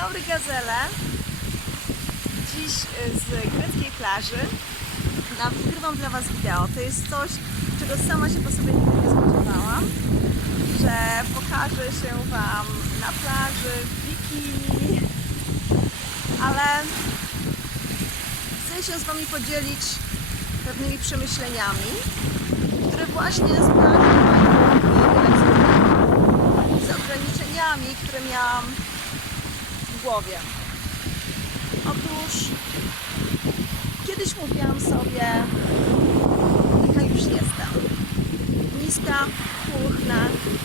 dobry gazele. Dziś y, z greckiej plaży nagrywam dla Was wideo. To jest coś, czego sama się po sobie nigdy nie spodziewałam, że pokażę się Wam na plaży w bikini, ale chcę się z Wami podzielić pewnymi przemyśleniami, które właśnie z plaży z ograniczeniami, które miałam w głowie. Otóż kiedyś mówiłam sobie, jaka już jestem. Niska, pulchna,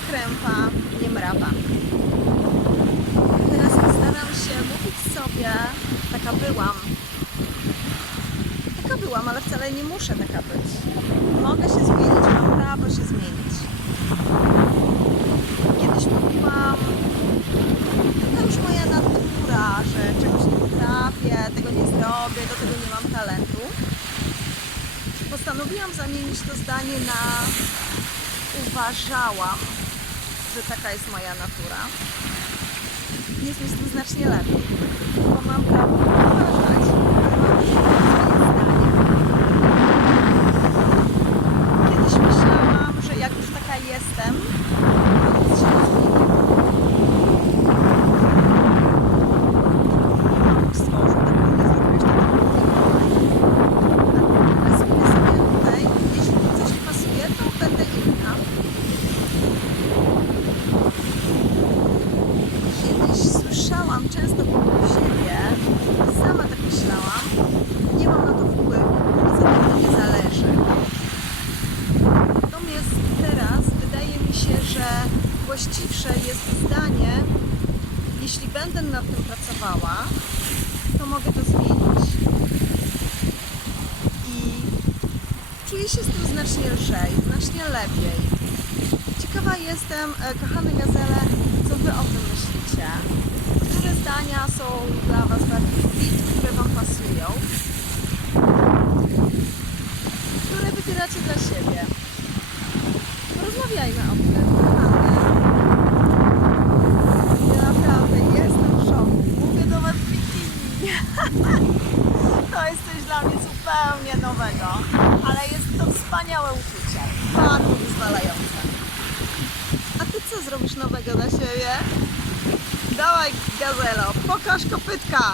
krępa, niemrawa. Teraz staram się mówić sobie, taka byłam. Taka byłam, ale wcale nie muszę taka być. Mogę się zmienić, mam prawo się zmienić. Kiedyś mówiłam, to już moja natura, że czegoś nie potrafię, tego nie zrobię, do tego nie mam talentu. Postanowiłam zamienić to zdanie na uważałam, że taka jest moja natura. Jest mi z tym znacznie lepiej, bo mam prawo uważać, ale mam swoje zdanie. Kiedyś myślałam, że jak już taka jestem, to nic się nie zmieni. stworzył taką niezwykłą Ale sobie sobie tutaj, jeśli mi coś nie pasuje, to będę inna. Kiedyś słyszałam często wokół siebie, sama tak myślałam, nie mam na to wpływu, nic ode mnie nie zależy. Natomiast teraz wydaje mi się, że właściwsze jest zdanie, jeśli będę nad tym pracowała, to mogę to zmienić. Czuję się z tym znacznie lżej, znacznie lepiej. Ciekawa jestem, e, kochane gazele, co Wy o tym myślicie? Które zdania są dla Was bardziej fit, które Wam pasują? Które wybieracie dla siebie? Porozmawiajmy o tym, kochane. Ja naprawdę jestem w szoku. Mówię do Was w bikini. To jest dla mnie zupełnie nowego, ale jest to wspaniałe uczucie. Bardzo wyzwalające. A Ty co zrobisz nowego dla siebie? Dawaj, gazelo, pokaż kopytka.